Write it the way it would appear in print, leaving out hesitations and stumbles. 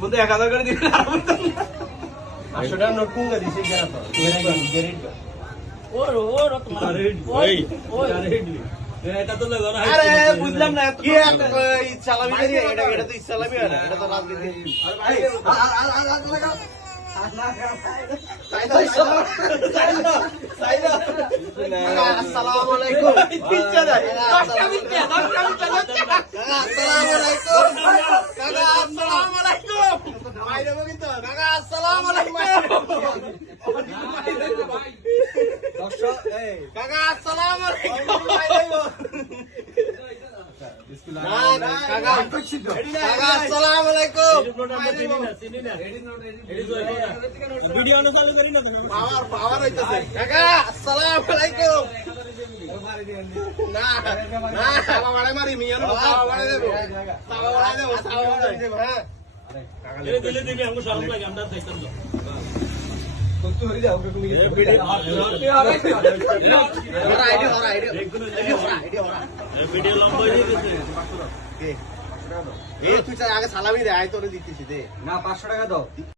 বন্ধু 1000 করে দিলে আর বলতাম না। 500 টাকা নোট কোন গাড়ি সে গেরা তো গ্যারেন্টি ওর তোমার ওই এটা তো লাগো না। আরে বুঝলাম না কি এই চালামি গাড়ি এটা তো ইসলামি হয় না এটা তো রাজনীতি আরে ভাই লাগা আসসালামু আলাইকুম পিচ্চা দা 10টা মিনিট আসসালামু আলাইকুম কাকা আসসালামু আলাইকুম ভাই দেব কিন্তু কাকা আসসালামু আলাইকুম দর্শক এই কাকা আসসালামু আলাইকুম ভাই দেব না কাকা কাকা আসসালামু আলাইকুম ভিডিও না চালু করি না তুমি। পাওয়ার হইতাছে কাকা আসসালামু আলাইকুম না না বাবা বাড়াই মারি মিয়ানো বাবা বাড়াই দেব বাবা বাড়াই দেব হ্যাঁ দিলে দিবি আমাকে শরম লাগে আমরা দেখতাম তো। কত হরি যাও তুমি ভিডিও লম্বা হয়ে গেছে। তুই আগে সালামি দে আয় তোরে দিতেছি দে না 500 টাকা দাও